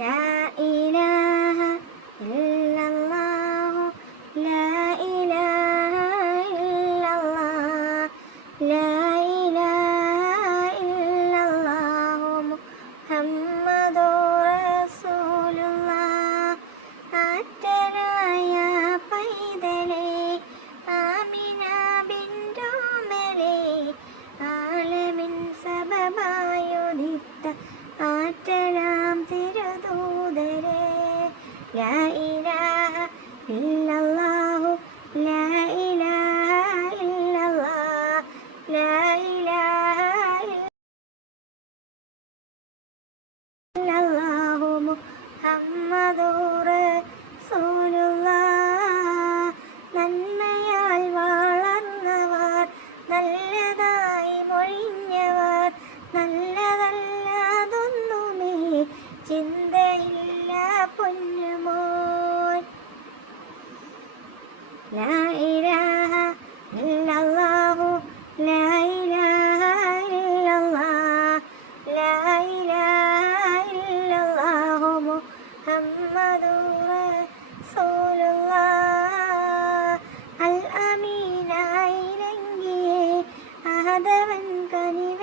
ലാ ഇലാഹ ഇല്ലല്ലാഹു ലാ ഇലാഹ ഇല്ലല്ലാഹ് ലാ ഇലാഹ ഇല്ലല്ലാഹു മുഹമ്മദുർ റസൂലുള്ളാഹ്. ആറ്റനായ പൈതലേ ആമിന ബിന്റോമലേ ആലമിൻ സബബായുദിത്ത ആറ്റലാം തിരുദൂതരേ. ലാ ഇലാഹ ഇല്ലല്ലാഹു ലാ ഇലാഹ ഇല്ലല്ലാഹ് ലാ ഇലാഹ ഇല്ലല്ലാഹു മുഹമ്മദുർ റസൂലുള്ളാഹ്. നന്മയാൽ വളർന്നവർ, നല്ലതായി മൊഴിഞ്ഞവർ, നല്ലതല്ലാതൊന്നുമേ ചിന്തയില്ല പൊന്നുമോൻ. ലാ ഇലാഹ ഇല്ലല്ലാഹു ലാ ഇലാഹ ഇല്ലല്ലാഹ് ലാ ഇലാഹ ഇല്ലല്ലാഹു മുഹമ്മദുർ റസൂലുള്ളാഹ്. അൽ അമീനായിരങ്കിയെ ആദവൻ കനിവ